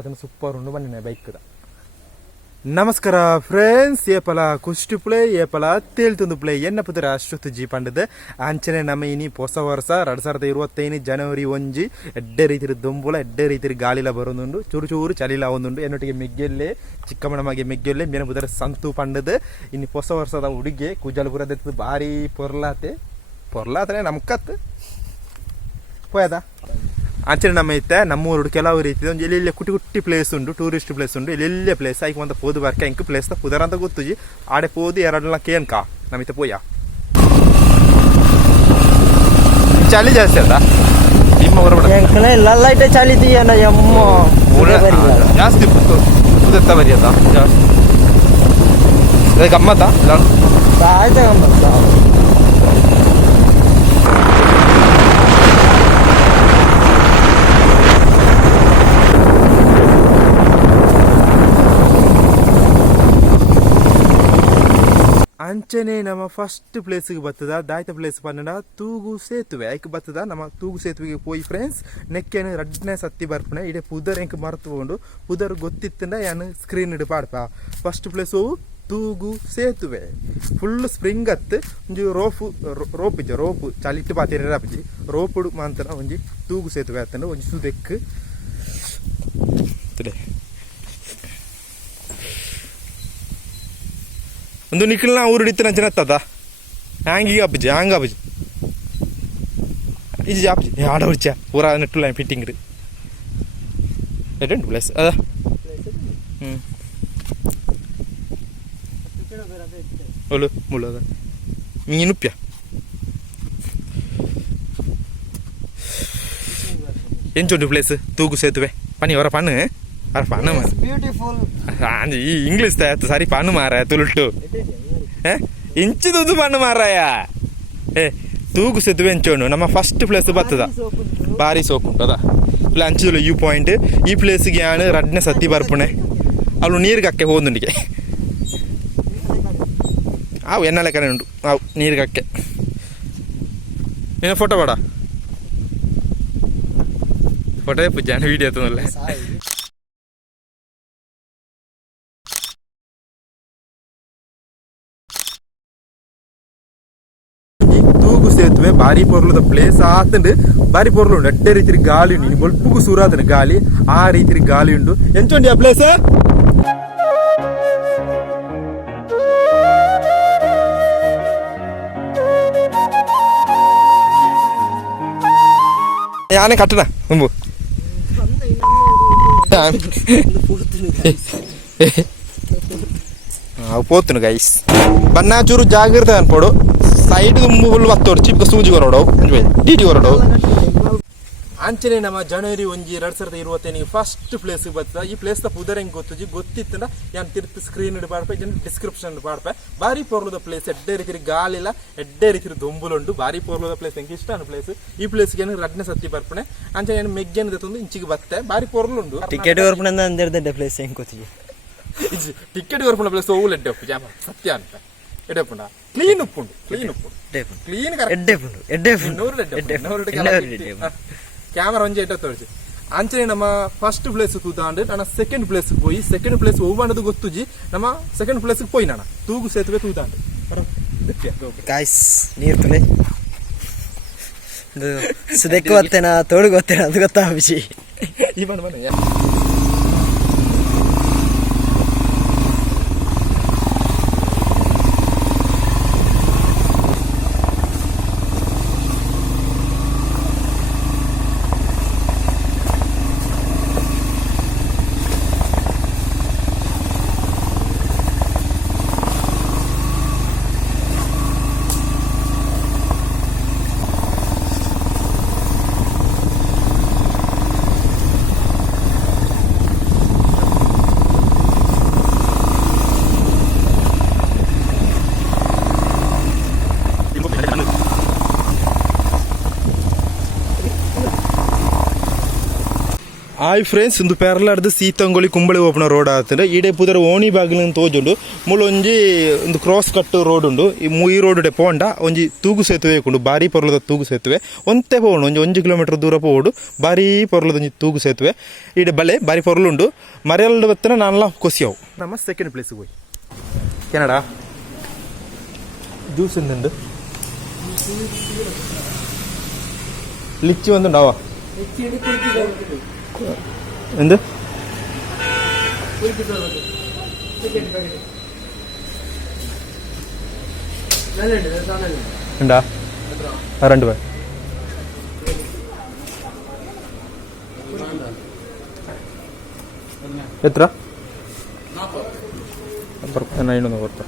ಅದನ್ನು ಸೂಪರ್ ಉಂಡು ಬನ್ನಿ ಬೈಕ್ ನಮಸ್ಕಾರ ಫ್ರೆಂಡ್ಸ್ ಏಪಲ ಕುಷ್ಟು ಪ್ಲೇ ಏಪಲ ತೇಳ್ತೊಂದು ಪ್ಲೇ ಎನ್ನ ಪುತ್ರ ಅಷ್ಟೊತ್ತು ಜಿ ಪಂಡದು ಅಂಚನೆ ನಮ್ಮ ಇನಿ ಹೊಸ ವರ್ಷ 2025 ಜನವರಿ 1 ಎಡ್ಡೆ ರೀತಿಯ ದೊಂಬುಲ ಎಡ್ಡೆ ರೀತಿಯ ಗಾಳಿಲ ಬರೋದುಂಡು ಚೂರು ಚೂರು ಚಲಿಲ ಒಂದುಂಡು ಎನ್ನೊಟ್ಟಿಗೆ ಮೆಗ್ಗೆಲ್ಲೇ ಚಿಕ್ಕಮ್ಮನ ಮಗೆ ಮೆಗ್ಗೆಲ್ಲೇ ಮೇನ ಪುತ್ರ ಸಂತು ಪಂಡದು ಇನ್ನು ಹೊಸ ವರ್ಷದ ಹುಡುಗಿ ಕುಜಲಪುರದ ಭಾರಿ ಪೊರ್ಲಾತನೆ ನಮ್ಕತ್ ಪೋಯದ ಅಂಚನೆ ನಮ್ಮ ಇತ್ತೆ ನಮ್ಮೂರು ಕೆಲವು ರೀತಿ ಒಂದು ಎಲ್ಲೆಲ್ಲ ಕುಟಿ ಕುಟ್ಟಿ ಪ್ಲೇಸ್ ಉಂಟು ಟೂರಿಸ್ಟ್ ಪ್ಲೇಸ್ ಉಂಟು ಎಲ್ಲೆಲ್ಲ ಪ್ಲೇಸ್ ಆಯ್ಕೆ ಅಂತ ಪೋದು ಬರ್ಕ ಇಂಕ ಪ್ಲೇಸ್ ಪುದರ ಅಂತ ಗೊತ್ತುಜಿ ಆಡೆ ಪೋದು ಎರಡಲ್ಲ ಕೇನ್ಕ ನಮ್ಮಿತ್ತ ಪೋಯ ಚಳಿ ಜಾಸ್ತಿ ಅದ ನಿಮ್ಮ ಹೊರಬಡ ಚಳಿ ಜಾಸ್ತಿ ಪುದತ್ತ ಬರಿ ಅದ ಜಾಸ್ತಿ ಗಮ್ಮತ್ತ ಗಮ್ಮತ್ತ ಅಂಚನೆ ನಮ್ಮ ಫಸ್ಟ್ ಪ್ಲೇಸಿಗೆ ಬರ್ತದ ದಾಯ್ತ ಪ್ಲೇಸ್ ಪನ್ನಡ ತೂಗು ಸೇತುವೆ ಐಕ್ ಬರ್ತದ ನಮ್ಮ ತೂಗು ಸೇತುವೆಗೆ ಪೋಯಿ ಫ್ರೆಂಡ್ಸ್ ನೆಕ್ಕೇನು ರಡ್ನೆ ಸತ್ತಿ ಬರ್ಪಣೆ ಇಡೇ ಪುದರ್ ಎಂಕ್ ಮರ್ತುಕೊಂಡು ಪುದರ್ ಗೊತ್ತಿತ್ತಂಡ ಏನು ಸ್ಕ್ರೀನ್ ಇಡು ಪಾಡ್ಪ ಫಸ್ಟ್ ಪ್ಲೇಸು ತೂಗು ಸೇತುವೆ ಫುಲ್ ಸ್ಪ್ರಿಂಗ್ ಹತ್ತು ಒಂಜಿ ರೋಪು ಚಲಿಟ್ಟು ಪಾತಿರ ಅಪ್ಪಜಿ ರೋಪುಡು ಮಾಂತರ ಒಂಜಿ ತೂಗು ಸೇತುವೆ ಹತ್ತಂಡು ಒಂಜಿ ಸುದೆಕ್ ಒಂದು ನಿಖಿಲ್ನ ಊರು ಹಿಡಿತು ನಂಚಿನ ಹತ್ತದ ಹ್ಯಾಂಗಿಗೆ ಅಪ್ಪಜಿ ಇದು ಅಪ್ಪಜಿ ಆಡ ಹುಡ್ಚ ಊರ ನೆಟ್ಟು ಫಿಟ್ಟಿಂಗ್ ಎಡುಂಟು ಪ್ಲೇಸ್ ಅದ ಒಲು ಮುಳ್ಳು ಅದ ಮೀನುಪ್ಯ ಎಂಚುಂಟು ಪ್ಲೇಸ್ ತೂಗು ಸೇತುವೆ ಪನಿ ಅವರ ಪಣ್ಣು ಪಣ್ಣು ಈ ಇಂಗ್ಲೀಷ್ ತಾಯ್ತು ಸರಿ ಪಣ್ಣು ಮಾರಾಯ ತುಳುಟ್ಟು ಇಂಚಿದು ಪಣ್ಣು ಮಾರಾಯ ತೂಗು ಸೇತುವೆ ಎಂಚೋಂಡು ನಮ್ಮ ಫಸ್ಟ್ ಪ್ಲೇಸ್ ಬರ್ತದ ಭಾರಿ ಸೋಕುಂಟು ಅದ ಇಲ್ಲ ಅಂಚಿದಲ್ಲ ಯೂ ಪಾಯಿಂಟ್ ಈ ಪ್ಲೇಸಿಗೆ ಯಾನು ರಡ್ನೆ ಸತ್ತಿ ಬರ್ಪುಣೆ ಅವಳು ನೀರ್ಗಕ್ಕೆ ಹೋದುಂಡಿಗೆ ಅವು ಎನ್ನ ಲೆಕ್ಕನೆ ಉಂಟು ಅವು ನೀರ್ಗಕ್ಕೆ ನೀನು ಫೋಟೋ ಬೇಡ ಫೋಟೋ ಪೂಜೆ ವೀಡಿಯೋ ತಂದಲ್ಲ ತೂಗು ಸೇತುವೆ ಬಾರಿ ಪೊರ್ಲದ ಪ್ಲೇಸ್ ಆತಂಡು ಬಾರಿ ಪೊರ್ಲು ಉಂಡು ಎಡ್ಡೆ ರೀತಿ ಗಾಳಿ ಉಂಡು ಬೊಲ್ಪುಗು ಸೂರಾದನ ಗಾಳಿ ಆ ರೀತಿ ಗಾಳಿ ಉಂಡು ಎಂಚುಂಡಿ ಆ ಪ್ಲೇಸ್ ಯಾನೇ ಕಟ್ಟಣ ಮುಂಬು ಅವು ಪೋತುನು ಗೈಸ್ ಬನ್ನ ಚೂರು ಜಾಗ್ರತೆ ಅನ್ಪೋಡು ಸೈಡ್ ತುಂಬು ಫುಲ್ ಬತ್ತೋಡು ಚಿಪ್ಕ ಸೂಜಿ ಹೊರಡವು ಟಿ ಹೊರಡವು ಅಂಚನೆ ನಮ್ಮ ಜನವರಿ 1 2025 ಫಸ್ಟ್ ಪ್ಲೇಸ್ ಬರ್ತದ ಈ ಪ್ಲೇಸ್ ದ ಪುದರ್ ಹೆಂಗೆ ಗೊತ್ತಿತ್ತಂಡ ಯಾನ್ ತಿರ್ತು ಸ್ಕ್ರೀನ್ ಇಡು ಪಾಡ್ಪೆ ಡಿಸ್ಕ್ರಿಪ್ಷನ್ ಪಾಡ್ಪೆ ಬಾರಿ ಪೋರ್ಲದ ಪ್ಲೇಸ್ ಎಡ್ಡೆ ರೀತಿ ಗಾಳಿಲ್ಲ ಎಡ್ಡೆ ರೀತಿ ದೊಂಬುಲುಂಡು ಬಾರಿ ಪೋರ್ಲದ ಪ್ಲೇಸ್ ಹೆಂಗೆ ಇಷ್ಟ ಅನ್ನೋ ಪ್ಲೇಸ್ ಈ ಪ್ಲೇಸ್ಗೆ ರಡ್ನೆ ಸತ್ತಿ ಬರ್ಪಣೆ ಅಂಚನೆ ಏನು ಮೆಗ್ಗೆನ ತಂದು ಇಂಚಿಗೆ ಬತ್ತೆ ಬಾರಿ ಪೋರ್ಲುಂಡು ಟಿಕೆಟ್ ಬರ್ಪಣೆ ಅಂದಿರ್ದೆ ಪ್ಲೇಸ್ ಹೆಂಗೆ ಗೊತ್ತಿಗೆ ಟಿಕೆಟ್ ಬರ್ಪಣ ಪ್ಲೇಸ್ ಓಲ್ ಎಡ್ಡೆ ಉಪ್ಪು ಜಾಮ ಸತ್ಯ ಅಂತ ಎಡ್ಡೆಪ್ಪುಂಡ ಕ್ಲೀನ್ ಉಪ್ಪುಂಡು ಕ್ಲೀನ್ ಕ್ಯಾಮರಾ ಒಂಜಿ ಎಡ್ಡೆ ತೋರಿಸಿ ಅಂಚನೆ ನಮ್ಮ ಫಸ್ಟ್ ಪ್ಲೇಸ್ ತೂತಾಂಡು ನನ್ನ ಸೆಕೆಂಡ್ ಪ್ಲೇಸ್ ಪೋಯಿ ಸೆಕೆಂಡ್ ಪ್ಲೇಸ್ ಹೋಗ್ಬಾಂಡದು ಗೊತ್ತುಜಿ ನಮ್ಮ ಸೆಕೆಂಡ್ ಪ್ಲೇಸ್ ಪೋಯಿ ನಾನು ತೂಗು ಸೇತುವೆ ತೂತಾಂಡು ಗಾಯ್ಸ್ ನೀರು ತುಲೆ ಸುದಕ್ಕೆ ಗೊತ್ತೇನಾ ತೋಡು ಗೊತ್ತೇನಾ ಅದು ಗೊತ್ತಾ ಬಿಸಿ ಈ ಬಣ್ಣ ಹಾಯ್ ಫ್ರೆಂಡ್ಸ್ ಇಂದು ಪೇರಲಾಡ್ದು ಸೀತಂಗೊಳಿ ಕುಂಬಳಿ ಓಪನ ರೋಡ್ ಆಗ್ತದೆ ಈಡೆ ಪುದರ ಓಣಿ ಬಾಗಿಲಿನ ತೋಜುಂಡು ಮುಳ್ಳು ಒಂಜಿ ಒಂದು ಕ್ರಾಸ್ ಕಟ್ ರೋಡ್ ಉಂಡು ಈ ರೋಡ್ ಪೋಂಡ ಒಂಜಿ ತೂಗು ಸೇತುವೆ ಉಂಡು ಬಾರಿ ಪೊರ್ಲದ ತೂಗು ಸೇತುವೆ ಒಂತೆ ಪೋಂಡು ಒಂಜಿ ಕಿಲೋಮೀಟರ್ ದೂರ ಪೋಡು ಬಾರಿ ಪೊರ್ಲದ ಒಂಜಿ ತೂಗು ಸೇತುವೆ ಈಡೆ ಬಲೆ ಬಾರಿ ಪೊರ್ಲುಂಡು ಮರೆಯಲ್ಡು ಬತ್ತನ ನಾನೆಲ್ಲ ಕೊಸಿಯವು ನಮ್ಮ ಸೆಕೆಂಡ್ ಪ್ಲೇಸ್ಗೆ ಹೋಗಿ ಕೆನಡಾ ಜ್ಯೂಸ್ ಎಂದುಂಡು ಲಿಚ್ಚಿ ಒಂದು ഉണ്ടാവാ എന്ത് ഉണ്ടാ രണ്ട് പേർ എത്ര എന്നായിരുന്നു കൊടുത്ത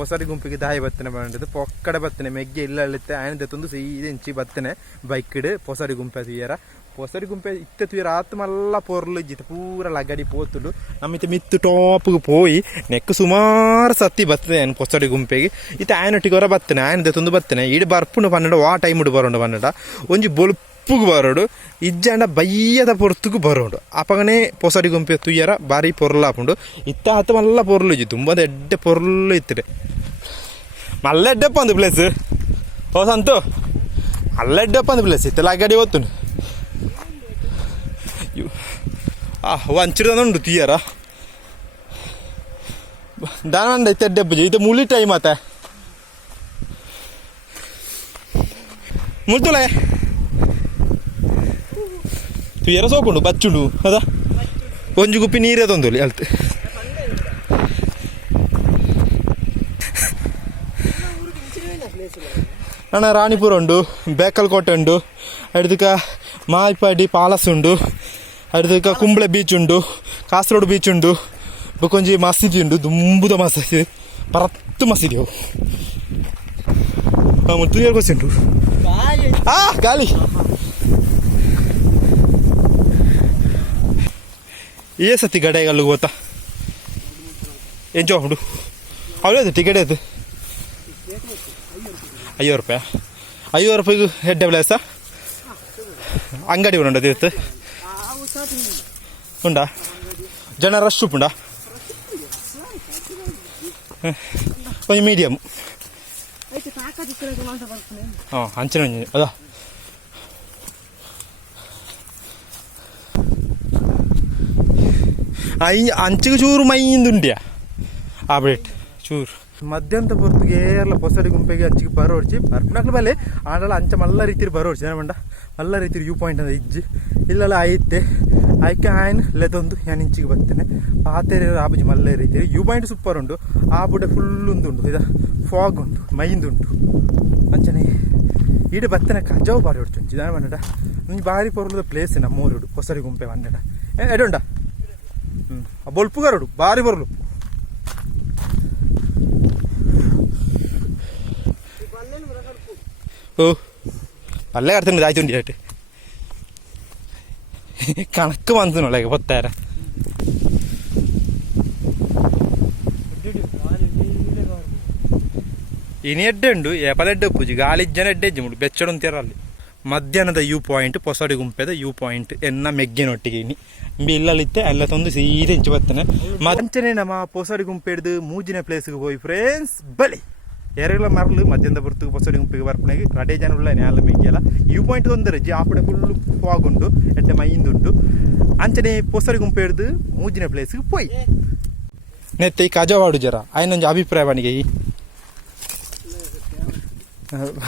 ಹೊಸಡಿ ಗುಂಪಿಗೆ ದಾಯಿ ಬತ್ತನೆ ಬಂದದ್ದು ಪೊಕ್ಕಡೆ ಬತ್ತನೆ ಮೆಗ್ಗೆ ಇಲ್ಲ ಅಲ್ಲಿತ್ತೆ ಆಯ್ನ ದತ್ತೊಂದು ಸೀದೆ ಇಂಚಿ ಬತ್ತನೆ ಬೈಕ್ಡ್ ಹೊಸಡಿ ಗುಂಪೆ ತುಯ್ಯರ ಹೊಸಡಿ ಗುಂಪೆ ಇತ್ತೆ ತುಯ್ಯರ ಆತು ಮಲ್ಲ ಪೊರ್ಲು ಇಜ್ಜಿತ್ತು ಪೂರ ಲಗಡಿ ಪೋತುಡು ನಮ್ಮಿತ್ತೆ ಮಿತ್ತು ಟಾಪ್ಗೆ ಪೋಯಿ ನೆಕ್ಕು ಸುಮಾರು ಸತ್ತಿ ಬರ್ತದೆ ಏನು ಹೊಸಡಿ ಗುಂಪೆಗೆ ಇತ್ತೆ ಆಯ್ನೊಟ್ಟಿಗೆ ಹೊರ ಬತ್ತನೆ ಆಯ್ನ ದತ್ತೊಂದು ಬತ್ತನೆ ಈಡು ಬರ್ಪುಂಡು ಪನ್ನಡ ಆ ಟೈಮ್ ಉಡು ಬರೋಂಡು ಪನ್ನಡ ಒಂಜಿ ಬೊಲ್ಪುಗು ಬರೋಡು ಇಜ್ಜಂಡ ಬಯ್ಯದ ಪೊರ್ತುಗು ಬರೋಡು ಅಪಗನೆ ಹೊಸಡಿ ಗುಂಪೆ ತುಯ್ಯರ ಬಾರಿ ಪೊರ್ಲಾಪುಂಡು ಇತ್ತ ಹತ್ತು ಮಲ್ಲ ಪೊರ್ಲು ಇಜ್ಜಿ ತುಂಬ ಎಡ್ಡೆ ಪೊರ್ಲು ಇತ್ತಿದೆ మళ్ళీ ఎడ్డప్ప ఉంది ప్లేస్ ఓ సంతు మళ్ళీ ఎడ్డప్ప ఉంది ప్లేస్ ఇతలా గడి పోతుంది వంచిరుండు తీయరా దాని అయితే ఎడ్డప్ప ఇది ములి టైం అత ముల్తులే తీయర సోకుండు బచ్చుడు కదా కొంచెం గుప్పి నీరే తొందరలి వెళ్తే ಅಣ್ಣ ರಾಣಿಪುರ ಉಂಡು ಬೇಕಲ್ಕೋಟೆ ಉಂಡು ಅಡ್ದಕ್ಕ ಮಾಯಿಪಾಡಿ ಪಾಲಸ್ ಉಂಡು ಅಡ್ದಕ್ಕ ಕುಂಬಳೆ ಬೀಚ್ ಉಂಡು ಕಾಸರಗೋಡು ಬೀಚ್ ಉಂಡು ಬೊಕೊಂಜಿ ಮಸೀದಿ ಉಂಡು ದುಂಬುದ ಮಸೀದಿ ಪರತ್ತು ಮಸೀದಿ ಅವು ತೂಯರ್ ಗೊತ್ತುಂಟು ಗಾಳಿ ಏ ಸತಿ ಗಡೆಗಲ್ಲು ಗೊತ್ತಾ ಎಂಜೋ ಉಂಡು ಅವಳೇದು ಟಿಕೆಟ್ ಆಯ್ತು ₹50 ಹೆಡ್ಡೆ ಪ್ಲೇಸ ಅಂಗಡಿ ಉಂಡ ತೀರ್ಥ ಉಂಡಾ ಜನ ರಶ್ ಉಂಡಾ కొంచెం మీడియం అంచనా అదా ಅಂಚಿಗೆ ಚೂರು ಮೈಂದುಂಡ್ಯಾ ಆಬ್ರೇಟ್ ಚೂರು ಮಧ್ಯಾಹ್ನದ ಹೊರತಿಗೆ ಏರ್ಲ ಹೊಸಡಿ ಗುಂಪೆಗೆ ಅಂಚಿಗೆ ಬರೋಡ್ಚಿ ಬರ್ಪುನಕ್ಲು ಬಲೆ ಆಡಲ್ಲ ಅಂಚ ಮಲ್ಲ ರೀತಿಲಿ ಬರೋಡ್ಚಿ ಏನಮಂಡ ಮಲ್ಲ ರೀತಿ ವ್ಯೂ ಪಾಯಿಂಟ್ ಅಂತ ಇಜ್ಜಿ ಇಲ್ಲೆಲ್ಲ ಐತೆ ಆಯ್ಕೆ ಆಯ್ನ ಲೆದೊಂದು ನಾನು ಇಂಚಿಗೆ ಬರ್ತೇನೆ ಪಾತೆರೆ ಆಬುಜಿ ಮಲ್ಲ ರೀತಿ ವ್ಯೂ ಪಾಯಿಂಟ್ ಸೂಪರ್ ಉಂಟು ಆ ಬುಡೆ ಫುಲ್ ಉಂಟು ಇದ ಫಾಗ್ ಉಂಟು ಮೈಂದುಂಟು ಅಂಚನೆ ಈಡೆ ಬರ್ತೇನೆ ಕಜಾವು ಬಾರಿ ಹೊಡ್ಚುಂಚಿ ನಾನು ಬಂದಡ ನಿಂಗೆ ಬಾರಿ ಪೊರ್ಲದ ಪ್ಲೇಸ್ ನಮ್ಮೂರುಡು ಹೊಸಡಿ ಗುಂಪೆ ಬಂದಡ ಎಡುಂಡ ಬೊಲ್ಪುಗಾರೋಡು ಬಾರಿ ಬರಲು ഓ നല്ല കടത്തുണ്ട് ആയിട്ടുണ്ട് ആയിട്ട് കണക്ക് വന്നിട്ടുള്ള പൊത്തേര ಇನಿ ಎಡ್ಡೆ ಉಂಡು ಏಪಲ ಎಡ್ಡೆ ಉಪ್ಪುಜಿ ಗಾಲಿಜ್ಜನ ಎಡ್ಡೆ ಇಜ್ಜಿ ಮುಡು ಬೆಚ್ಚಡು ಅಂತೀರಲ್ಲಿ ಮಧ್ಯಾಹ್ನದ ಯೂ ಪಾಯಿಂಟ್ ಹೊಸಡಿ ಗುಂಪೆದ ಯೂ ಪಾಯಿಂಟ್ ಎನ್ನ ಮೆಗ್ಗಿನೊಟ್ಟಿಗೆ ಇನಿ ಇಂಬಿ ಇಲ್ಲಲ್ಲಿತ್ತೆ ಎಲ್ಲ ತಂದು ಸೀದೆ ಇಂಚು ಬರ್ತೇನೆ ಮಂಚನೆ ನಮ್ಮ ಹೊಸಡಿ ಗುಂಪೆ ಹಿಡಿದು ಮೂಜಿನ ಪ್ಲೇಸ್ಗೆ ಹೋಗಿ ಫ್ರೆಂಡ್ಸ್ ಬಳಿ ಏರೆಲ್ಲ ಮರಲು ಮಧ್ಯಾಹ್ನದ ಬರ್ತಕ್ಕೆ ಹೊಸಡಿ ಗುಂಪಿಗೆ ಬರ್ಪಣೆಗೆ ರಡೇ ಜನ ಉಳ್ಳ ನ್ಯಾಲ ಮೆಗ್ಗಿಯಲ್ಲ ಯೂ ಪಾಯಿಂಟ್ ತೊಂದರೆ ಜಿ ಆಪಡೆ ಫುಲ್ಲು ಫಾಗ್ ಉಂಡು ಎಡ್ಡೆ ಮೈಂದುಂಟು ಅಂಚನೆ ಹೊಸಡಿ ಗುಂಪೆ ಹಿಡಿದು ಮೂಜಿನ ಪ್ಲೇಸ್ಗೆ ಪೋಯ್ ನೆತ್ತ ಈ ಕಜವಾಡು ಜರ ಆಯ್ನೊಂದು ಅಭಿಪ್ರಾಯ ಬನಿಗೆ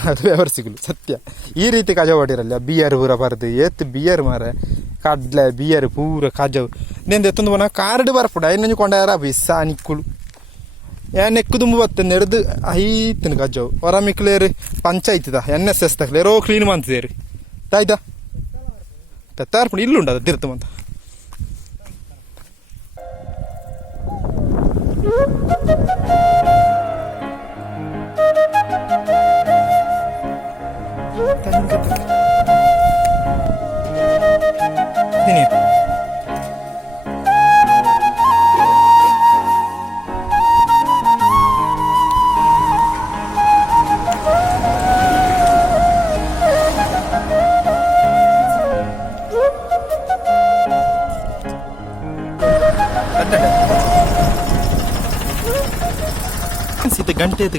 ಅದು ವ್ಯವಸ್ಥೆಗಳು ಸತ್ಯ ಈ ರೀತಿ ಕಜವಾಡಿರಲ್ಲ ಬಿಯರ್ ಪೂರ ಬರದು ಎತ್ತು ಬಿಯರ್ ಮಾರ ಕಡ್ಲೆ ಬಿಯರ್ ಪೂರ ಕಜವು ನೆಂದು ಎತ್ತೊಂದು ಬನ ಕಾರ್ಡ್ ಬರ್ಪುಡ ಇನ್ನೊಂದು ಕೊಂಡಾರ ಬಿಸ್ಸಾ ನಿಕ್ಕುಳು ನೆಕ್ಕು ತುಂಬ ಬರ್ತದೆ ನೆಡ್ದು ಐತನ ಕಜ್ಜವು ಹೊರ ಮಿಕ್ಲೇರಿ ಪಂಚಾಯ್ತದ NSS ತಕ್ಲೇರೋ ಕ್ಲೀನ್ ಮಾಡ್ತಿದ್ದೀರಿ ಆಯ್ತಾ ತೆತ್ತಾರ್ಪುಣ ಇಲ್ಲುಂಡ ಅದು ತಿರ್ತಮಂತ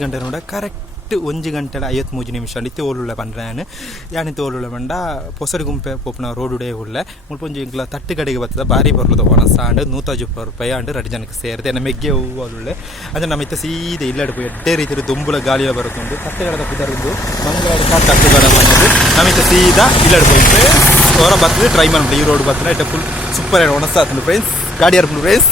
ಗಂಟೆ ನೋಡ ಕರೆಕ್ಟ್ 1 ಗಂಟೆ 53 ನಿಮಿಷ ಅಂಡಿ ತೋಲುಳ್ಳ ಬಂದ್ರೆ ಯಾನಿ ತೋಲುಳ್ಳ ಬಂಡ ಪೊಸಡಿ ಗುಂಪೆ ಪೋಪನ ರೋಡುಡೇ ಉಳ್ಳೆ ಮುಳ್ಪೊಂಜಿ ಇಂಕ್ಲ ತಟ್ಟು ಕಡೆಗೆ ಬರ್ತದ ಬಾರಿ ಬರ್ಲದ ಒಣ ಸಾಂಡ್ 150 ರೂಪಾಯಿ ಅಂಡ್ 2 ಜನಕ್ಕೆ ಸೇರಿದೆ ನಮ್ಮ ಮೆಗ್ಗೆ ಹೂವು ಅಲ್ಲುಳ್ಳೆ ಅಂದ್ರೆ ನಮ್ಮ ಇತ್ತ ಸೀದೆ ಇಲ್ಲಡೆ ಪೋಯಿ ಎಡ್ಡೆ ರೀತಿಯ ದುಂಬುಳ ಗಾಳಿಯ ಬರುತ್ತುಂಡು ತಟ್ಟೆಗಡದ ಪುದರದ್ದು ಮಂಗಳವಾರ ತಟ್ಟೆಗಡ ಬಂದದ್ದು ನಮ್ಮ ಇತ್ತ ಸೀದಾ ಇಲ್ಲಡೆ ಪೋಯಿ ಹೊರ ಬರ್ತದೆ ಟ್ರೈ ಮಾಡ್ಬಿಟ್ಟು ಈ ರೋಡ್ ಬರ್ತದೆ ಇಟ್ಟ ಫುಲ್ ಸೂಪರ್ ಒಣಸ್ತಾ ಫ್ರೆಂಡ್ಸ್ ಗಾಡಿಯಾರ ಫುಲ್ ಫ್ರೆಂಡ್ಸ್